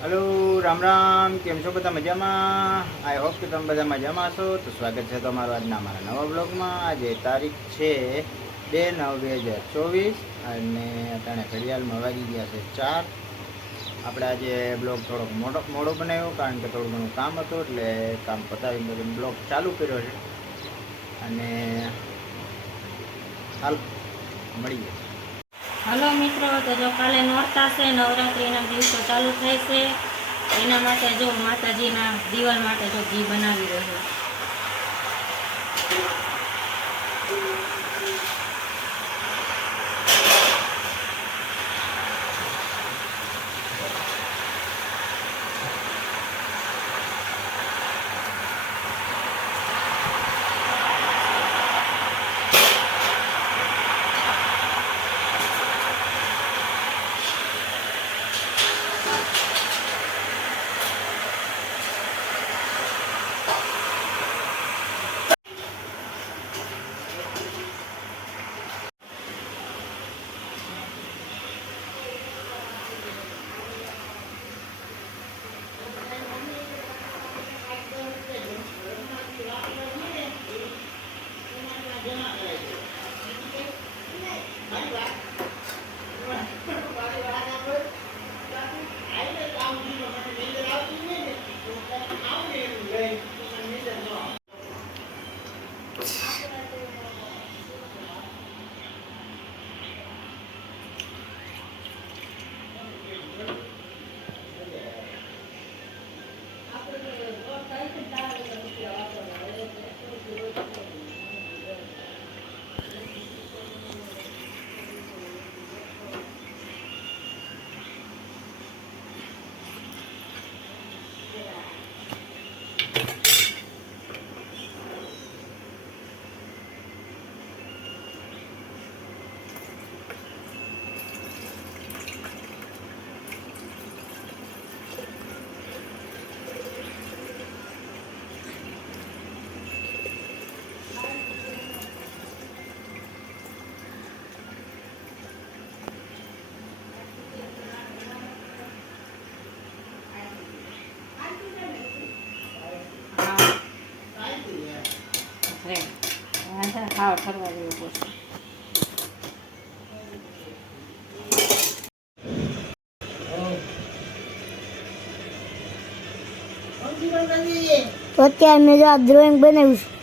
Hello Ram Ram केम छो बधा मजामां। I hope कि तमे बधा मजामां छो। तो स्वागत है तमारुं आजना अमारा नवा ब्लॉग में। आज तारीख है 2/9/2024 अने अटाणे घड़ियाळमां वागी गया है 4। આપણે આજે બ્લોગ થોડોક મોડો બનાવ્યો કારણ કે થોડું ઘણું કામ હતું એટલે કામ પતાવીને બ્લોગ ચાલુ કર્યો છે અને હાલ મળીએ। हेलो मित्रों, तो जो काले नोरता से नवरात्रि दिवसों चालू थाय छे एना माटे जो माताजीना दिवाल माटे जो घी बनावी रह्यो। हाँ ठरवा देवो पड़शे। तो અત્યારે મેં જો આ ડ્રોઈંગ બનાવ્યું છે।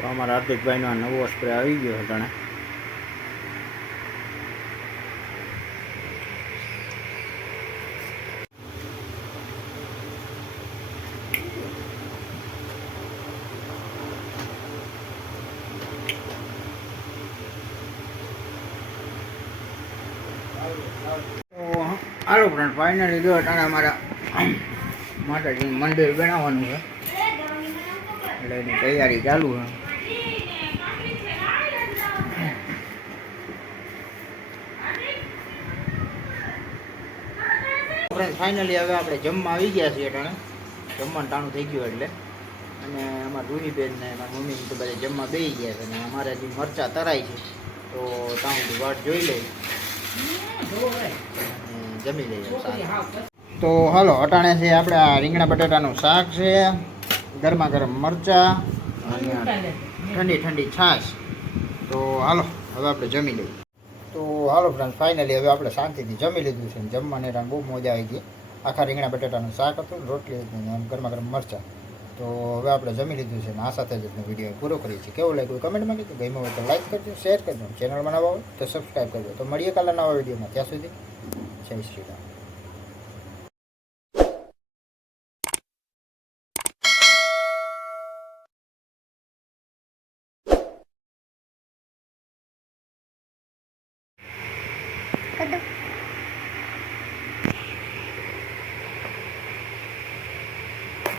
તો અમારા હાર્દિકભાઈનો આ નવો સ્પ્રે આવી ગયો છે તણે તો હાલો ફ્રેન્ડ ફાઇનલી જો અટાણે અમારા માતાજીનું મંદિર બનાવવાનું છે એટલે એની તૈયારી ચાલુ છે. ફ્રેન્ડ ફાઇનલી હવે આપણે જમવા આવી ગયા છીએ અટાણે જમવાનું ટાણું થઈ ગયું એટલે અને અમારા રૂહીબેન ને મારા મમ્મી તો બધા જમવા બેસી ગયા છે અને અમારે હજી મરચાં તરાય છે તો તાઉથી વાટ જોઈ લઈ જમી લઈએ. તો હાલો અટાણે છે આપણે આ રીંગણા બટાટાનું શાક છે, ગરમા ગરમ મરચાં અને ઠંડી ઠંડી છાશ. તો હાલો હવે આપણે જમી લઈએ. તો હાલો ફ્રેન્ડ ફાઇનલી હવે આપણે શાંતિથી જમી લીધું છે. જમવાની બહુ મજા આવી ગઈ. આખા રીંગણા બટાટાનું શાક હતું, રોટલી હતી અને ગરમા ગરમ મરચાં. તો હવે આપણે જમી લીધું છે અને આ સાથે જ વિડીયો પૂરો કરીએ છીએ. કેવું લાગ્યું કમેન્ટમાં કીધું, ગમ્યું હોય તો લાઈક કરજો, શેર કરજો, ચેનલમાં નવા હોય તો સબસ્ક્રાઈબ કરજો. તો મળીએ કાલે નવા વિડીયોમાં. ત્યાં સુધી જય શ્રી રામ. કદમ